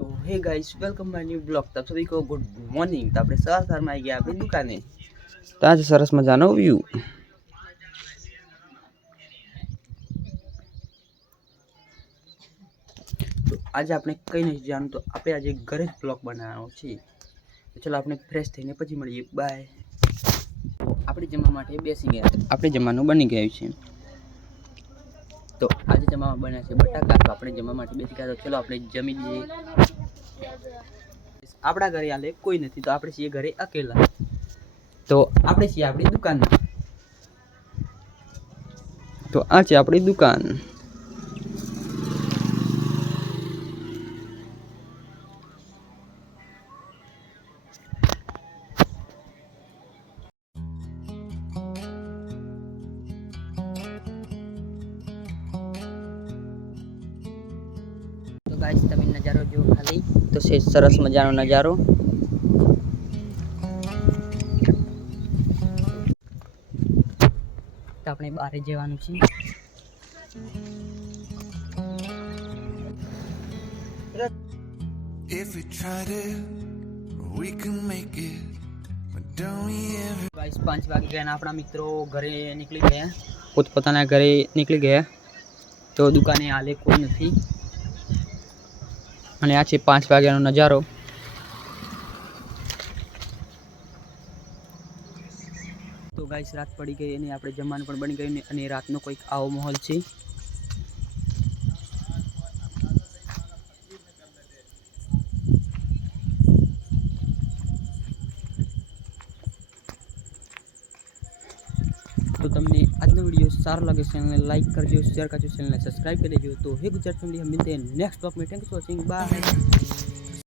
तो हे guys welcome my new blog. तब सभी को गुड मॉर्निंग। तो આપણે સવારમાં આવી ગયા આપણી દુકાને। તો આજે સરસ મજાનો વ્યૂ। તો આજે આપણે કઈ નથી જાણું, તો આપણે આજે ઘરે જ બ્લોગ બનાવવાનો છે। તો ચલો આપણે ફ્રેશ થઈને પછી મળીએ, બાય। તો આપણે જમવા માટે બેસી ગયા। આપણે જમવાનું બની ગયું છે। તો આજે જમવામાં બન્યા છે બટાકા। તો આપણે જમવા માટે બેસી ગયા। તો ચલો આપણે જમી લઈએ। આપણા ઘરે હાલે કોઈ નથી, તો આપણે છીએ ઘરે અકેલા। તો આપણે છીએ આપણી દુકાનમાં। તો આ છે આપણી દુકાન। तो गाइस તમે નજારો જો ખાલી, તો છે સરસ મજાનો નજારો। તો આપણે બહાર જવાનું છે। If we tried it, we can make it. But don't we ever? Guys 5 વાગે ગયા અને આપણા મિત્રો ઘરે નીકળી ગયા, પોતપોતાના ઘરે નીકળી ગયા। તો દુકાને હાલે કોઈ નથી અને આ છે 5 વાગ્યાનો નજારો। તો ગાઈસ રાત પડી ગઈ અને આપણે જમવાનું પણ બની ગયું અને રાતનો કોઈક આવો માહોલ છે। तो તમને આજનો વિડિયો સારો લાગે ચેનલને લાઈક કરજો, શેર કરજો, ચેનલને સબસ્ક્રાઇબ કરી દેજો। तो हे गुजरात फैमिली, हम मिलते हैं नेक्स्ट ब्लॉग में। Thanks for watching, bye.